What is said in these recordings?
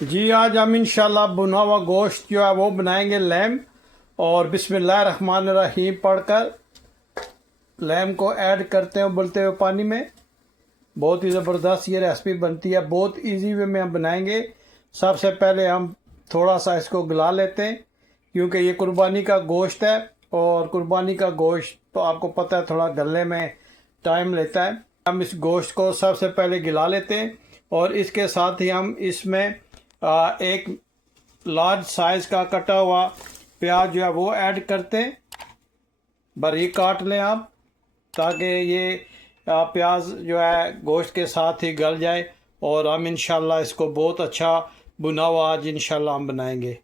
जी आज हम इंशाल्लाह भुना हुआ गोश्त जो है वो बनाएंगे लैम। और बिस्मिल्लाहिर्रहमानिर्रहीम पढ़कर लैम को ऐड करते हैं उबलते हुए पानी में। बहुत ही ज़बरदस्त ये रेसिपी बनती है, बहुत इजी वे में हम बनाएंगे। सबसे पहले हम थोड़ा सा इसको गला लेते हैं क्योंकि ये कुर्बानी का गोश्त है और कुर्बानी का गोश्त तो आपको पता है थोड़ा गलने में टाइम लेता है। हम इस गोश्त को सबसे पहले गला लेते हैं और इसके साथ ही हम इसमें एक लार्ज साइज़ का कटा हुआ प्याज जो है वो ऐड करते हैं। बारीक काट लें आप ताकि ये प्याज जो है गोश्त के साथ ही गल जाए और हम इंशाल्लाह इसको बहुत अच्छा भुना हुआ आज इंशाल्लाह हम बनाएंगे।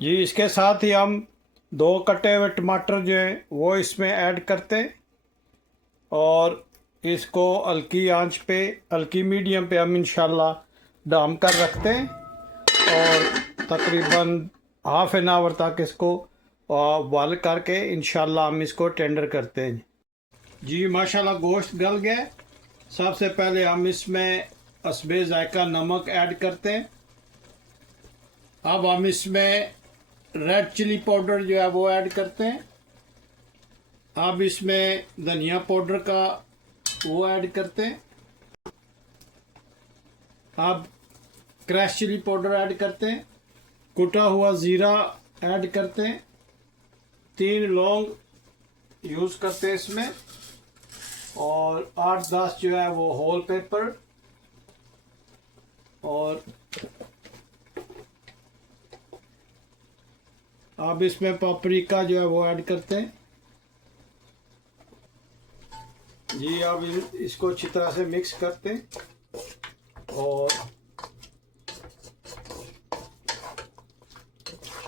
जी इसके साथ ही हम 2 कटे हुए टमाटर जो है वो इसमें ऐड करते हैं और इसको हल्की आंच पे, हल्की मीडियम पे हम इंशाल्लाह डाम कर रखते हैं और तकरीबन हाफ एन आवर तक इसको बॉयल करके इंशाल्लाह हम इसको टेंडर करते हैं। जी माशाल्लाह गोश्त गल गया। सबसे पहले हम इसमें हस्बे जायका नमक ऐड करते हैं। अब हम इसमें रेड चिली पाउडर जो है वो ऐड करते हैं। अब इसमें धनिया पाउडर का वो ऐड करते हैं। अब क्रश चिली पाउडर ऐड करते हैं। कुटा हुआ ज़ीरा ऐड करते हैं। 3 लौंग यूज़ करते हैं इसमें और 8-10 जो है वो होल पेपर और अब इसमें पापरिका जो है वो ऐड करते हैं। जी अब इसको अच्छी तरह से मिक्स करते हैं और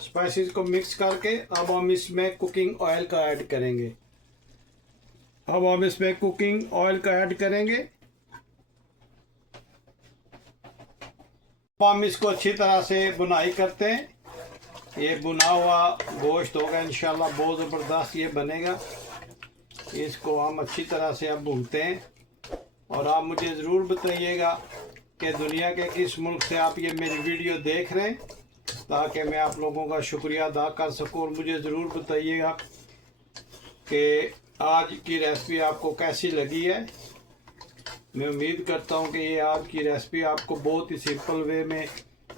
स्पाइसेस को मिक्स करके अब हम इसमें कुकिंग ऑयल का ऐड करेंगे। अब हम इसमें कुकिंग ऑयल का ऐड करेंगे। अब हम इसको अच्छी तरह से बुनाई करते हैं। ये बुना हुआ गोश्त होगा इंशाल्लाह, बहुत ज़बरदस्त ये बनेगा। इसको हम अच्छी तरह से अब भूनते हैं और आप मुझे ज़रूर बताइएगा कि दुनिया के किस मुल्क से आप ये मेरी वीडियो देख रहे हैं ताकि मैं आप लोगों का शुक्रिया अदा कर सकूं। और मुझे ज़रूर बताइएगा कि आज की रेसिपी आपको कैसी लगी है। मैं उम्मीद करता हूं कि ये आज की रेसिपी आपको बहुत ही सिंपल वे में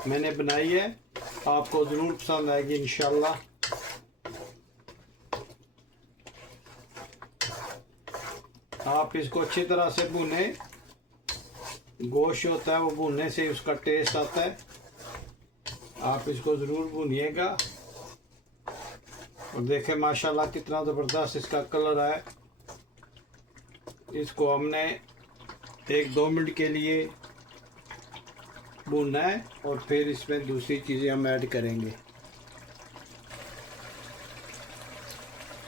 मैंने बनाई है, आपको ज़रूर पसंद आएगी इंशाल्लाह। आप इसको अच्छी तरह से भूने। गोश्त होता है वो भूनने से उसका टेस्ट आता है। आप इसको ज़रूर भूनिएगा और देखें माशाल्लाह कितना ज़बरदस्त इसका कलर है। इसको हमने 1-2 मिनट के लिए भूनना है और फिर इसमें दूसरी चीज़ें हम ऐड करेंगे।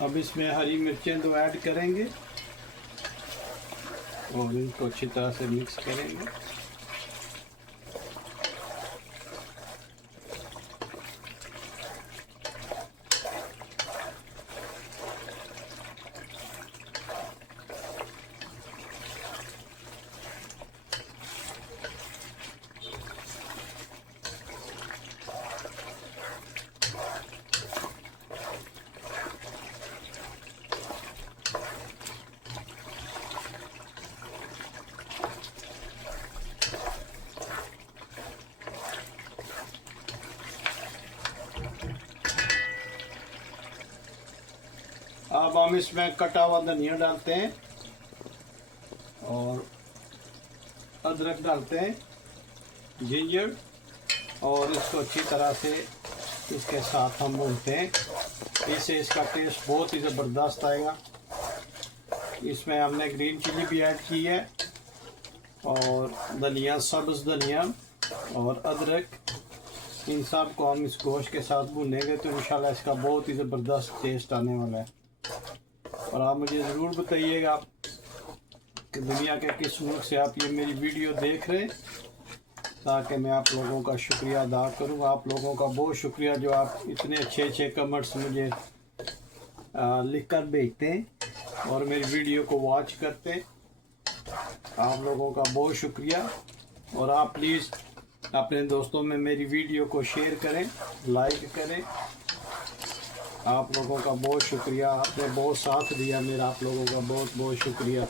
अब इसमें हरी मिर्चें 2 ऐड करेंगे और इनको अच्छी तरह से मिक्स करेंगे। अब हम इसमें कटा हुआ धनिया डालते हैं और अदरक डालते हैं, जिंजर, और इसको अच्छी तरह से इसके साथ हम भूनते हैं। इससे इसका टेस्ट बहुत ही ज़बरदस्त आएगा। इसमें हमने ग्रीन चिली भी ऐड की है और धनिया, सब्ज़ धनिया और अदरक, इन सब को हम इस गोश्त के साथ भूनेंगे तो इंशाल्लाह इसका बहुत ही ज़बरदस्त टेस्ट आने वाला है। और आप मुझे ज़रूर बताइएगा कि दुनिया के किस मुल्क से आप ये मेरी वीडियो देख रहे हैं ताकि मैं आप लोगों का शुक्रिया अदा करूँ। आप लोगों का बहुत शुक्रिया जो आप इतने अच्छे कमेंट्स मुझे लिख कर भेजते हैं और मेरी वीडियो को वॉच करते हैं। आप लोगों का बहुत शुक्रिया और आप प्लीज़ अपने दोस्तों में मेरी वीडियो को शेयर करें, लाइक करें। आप लोगों का बहुत शुक्रिया, आपने बहुत साथ दिया मेरा, आप लोगों का बहुत बहुत शुक्रिया।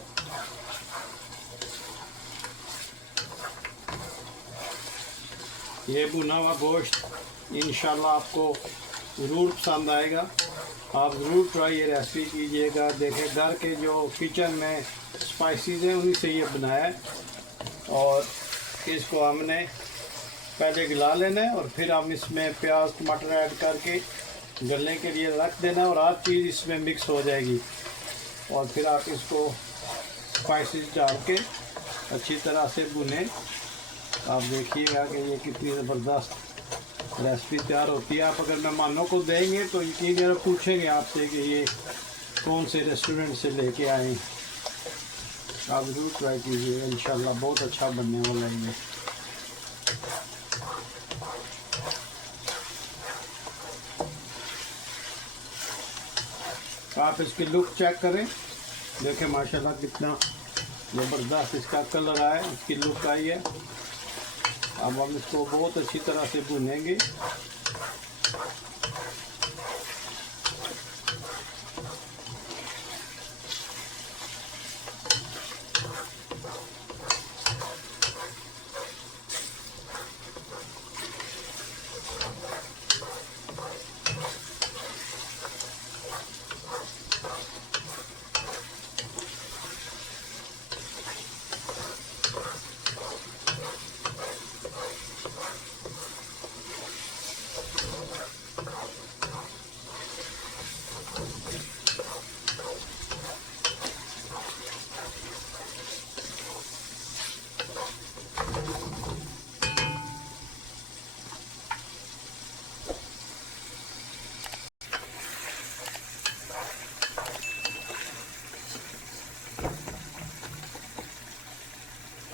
ये भुना हुआ गोश्त इंशाल्लाह आपको ज़रूर पसंद आएगा। आप ज़रूर ट्राई ये रेसिपी कीजिएगा। देखें घर के जो किचन में स्पाइसेस हैं उन्हीं से ये बनाया है। और इसको हमने पहले गला लेना है और फिर हम इसमें प्याज टमाटर ऐड करके गलने के लिए रख देना है और हर चीज़ इसमें मिक्स हो जाएगी। और फिर आप इसको स्पाइसेस डाल के अच्छी तरह से भुने। आप देखिएगा कि ये कितनी ज़बरदस्त रेसिपी तैयार होती है। आप अगर मेहमानों को देंगे तो यकीन जरा पूछेंगे आपसे कि ये कौन से रेस्टोरेंट से लेके आए। आप ज़रूर ट्राई कीजिएगा, इंशाल्लाह बहुत अच्छा बनने वाला है ये। आप इसकी लुक चेक करें, देखें माशाल्लाह कितना ज़बरदस्त इसका कलर आया, इसकी लुक आई है। अब हम इसको बहुत अच्छी तरह से भूनेंगे।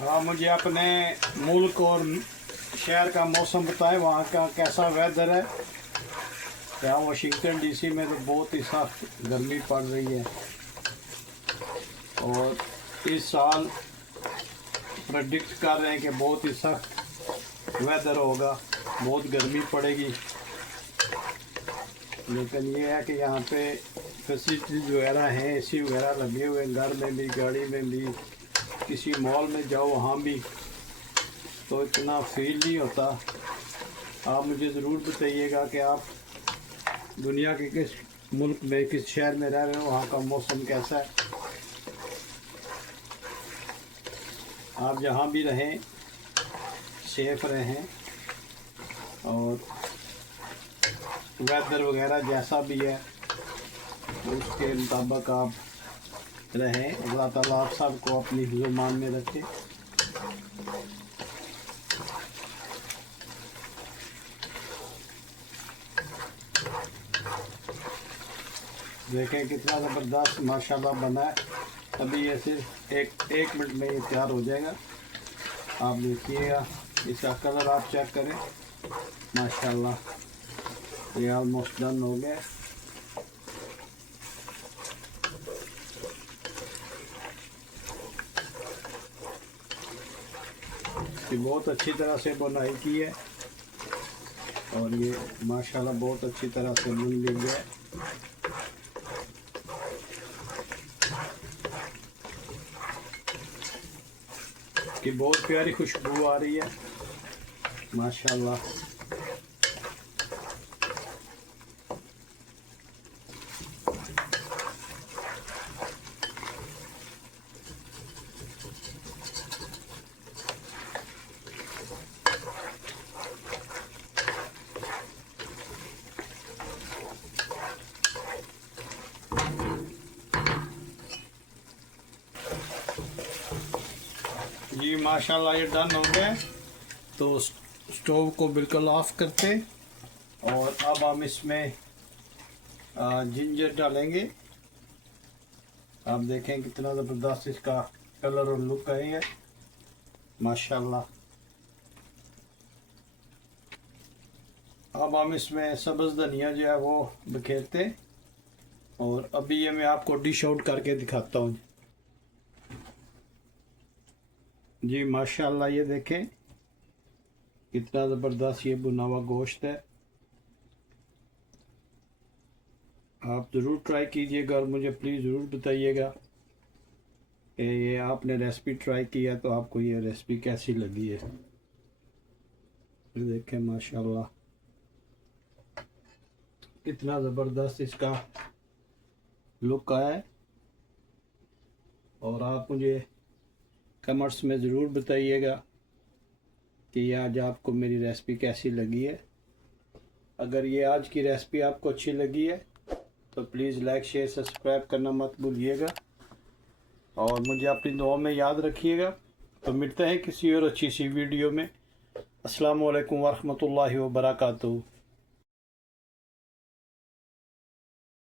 हाँ, मुझे अपने मुल्क और शहर का मौसम बताएं, वहाँ का कैसा वेदर है। यहाँ वाशिंगटन डीसी में तो बहुत ही सख्त गर्मी पड़ रही है और इस साल प्रेडिक्ट कर रहे हैं कि बहुत ही सख्त वेदर होगा, बहुत गर्मी पड़ेगी। लेकिन ये है कि यहाँ पे फैसिलिटीज वगैरह हैं, एसी वगैरह लगे हुए हैं, घर में भी गाड़ी में भी। किसी मॉल में जाओ वहाँ भी तो इतना फील नहीं होता। आप मुझे ज़रूर बताइएगा कि आप दुनिया के किस मुल्क में, किस शहर में रह रहे हो, वहाँ का मौसम कैसा है। आप जहाँ भी रहें सेफ रहें और वेदर वगैरह जैसा भी है तो उसके मुताबिक आप रहें। अल्लाह ताला आप सबको अपनी हिफ्ज़-ओ-मान में रखे। देखें कितना ज़बरदस्त माशाल्लाह बना है। अभी ये सिर्फ एक मिनट में ये तैयार हो जाएगा। आप देखिएगा, इसका कलर आप चेक करें, माशाल्लाह ये ऑलमोस्ट डन हो गया। ये बहुत अच्छी तरह से बुनाई की है और ये माशाल्लाह बहुत अच्छी तरह से बुन ली है। कि बहुत प्यारी खुशबू आ रही है माशाल्लाह। जी माशाल्लाह ये डन हो गए। तो स्टोव को बिल्कुल ऑफ करते और अब हम इसमें जिंजर डालेंगे। आप देखें कितना ज़बरदस्त इसका कलर और लुक आई है माशाल्लाह। अब हम इसमें सब्ज़ धनिया जो है वो बिखेरते और अभी ये मैं आपको डिश आउट करके दिखाता हूँ। जी माशाल्लाह ये देखें कितना ज़बरदस्त ये भुना हुआ गोश्त है। आप ज़रूर ट्राई कीजिएगा और मुझे प्लीज़ ज़रूर बताइएगा कि ये आपने रेसिपी ट्राई किया तो आपको ये रेसिपी कैसी लगी है। देखें माशाल्लाह कितना ज़बरदस्त इसका लुक आया है। और आप मुझे कमेंट्स में ज़रूर बताइएगा कि आज आपको मेरी रेसिपी कैसी लगी है। अगर ये आज की रेसिपी आपको अच्छी लगी है तो प्लीज़ लाइक शेयर सब्सक्राइब करना मत भूलिएगा और मुझे अपनी दुआ में याद रखिएगा। तो मिलते हैं किसी और अच्छी सी वीडियो में। अस्सलामु अलैकुम वरहमतुल्लाहि वबरकातुहू।